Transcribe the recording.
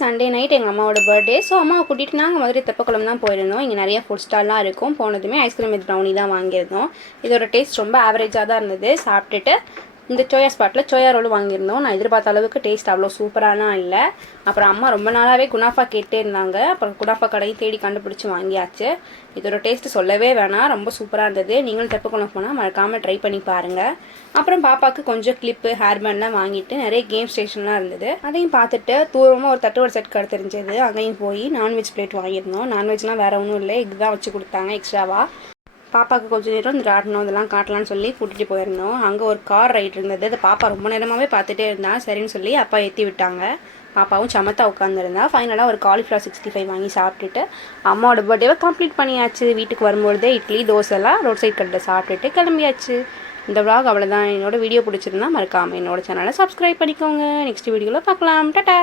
Sunday night எங்கள் அம்மாவோட birthday. So அம்மாவை கூட்டிகிட்டு நாங்கள் மதுரை தெப்பக்குளம் தான் போயிருந்தோம். இங்கே நிறைய ஃபுட் ஸ்டால்லாம் இருக்கும். போனதுமே ஐஸ்கிரீம் வித் ப்ரௌனி தான் வாங்கியிருந்தோம். இதோட டேஸ்ட் ரொம்ப ஆவரேஜாக தான் இருந்தது. சாப்பிட்டுட்டு இந்த சோயா ஸ்பாட்டில் சோயா ரோல் வாங்கியிருந்தோம். நான் எதிர்பார்த்த அளவுக்கு டேஸ்ட் அவ்வளோ சூப்பராலாம் இல்லை. அப்புறம் அம்மா ரொம்ப நாளாகவே குனாஃபா கேட்டே இருந்தாங்க. அப்புறம் குனாஃபா கடையும் தேடி கண்டுபிடிச்சி வாங்கியாச்சு. இதோட டேஸ்ட்டு சொல்லவே வேணாம், ரொம்ப சூப்பராக இருந்தது. நீங்களும் தெப்பக்குளம் போனால் மறக்காமல் ட்ரை பண்ணி பாருங்கள். அப்புறம் பாப்பாவுக்கு கொஞ்சம் கிளிப்பு ஹேர் பேண்ட்லாம் வாங்கிட்டு நிறைய கேம் ஸ்டேஷன்லாம் இருந்தது. அதையும் பார்த்துட்டு தூரமாக ஒரு தட்டுவடை செட் கடை தெரிஞ்சது. அங்கேயும் போய் நான்வெஜ் பிளேட் வாங்கியிருந்தோம். நான்வெஜ்லாம் வேறு ஒன்றும் இல்லை, எக் தான் வச்சு கொடுத்தாங்க எக்ஸ்ட்ராவாக. பாப்பாவுக்கு கொஞ்சம் நேரம் இந்த ராட்டணும் இதெல்லாம் காட்டலான்னு சொல்லி கூட்டிகிட்டு போயிருந்தோம். அங்கே ஒரு கார் ரைட் இருந்தது. அது பாப்பா ரொம்ப நேரமாகவே பார்த்துட்டே இருந்தா. சரின்னு சொல்லி அப்பா ஏற்றி விட்டாங்க. பாப்பாவும் சமத்தா உட்காந்துருந்தா. ஃபைனலாக ஒரு காலிஃப்ளவர் 65 வாங்கி சாப்பிட்டுட்டு அம்மாவோட பர்த்டேவை கம்ப்ளீட் பண்ணியாச்சு. வீட்டுக்கு வரும்பொழுதே இட்லி தோசைலாம் ரோட் சைட் கடையில் சாப்பிட்டுட்டு கிளம்பியாச்சு. இந்த vlog அவ்வளோதான். என்னோட வீடியோ பிடிச்சிருந்தா மறக்காமல் என்னோட சேனலை சப்ஸ்கிரைப் பண்ணிக்கோங்க. நெக்ஸ்ட் வீடியோவில் பார்க்கலாம். டாடா.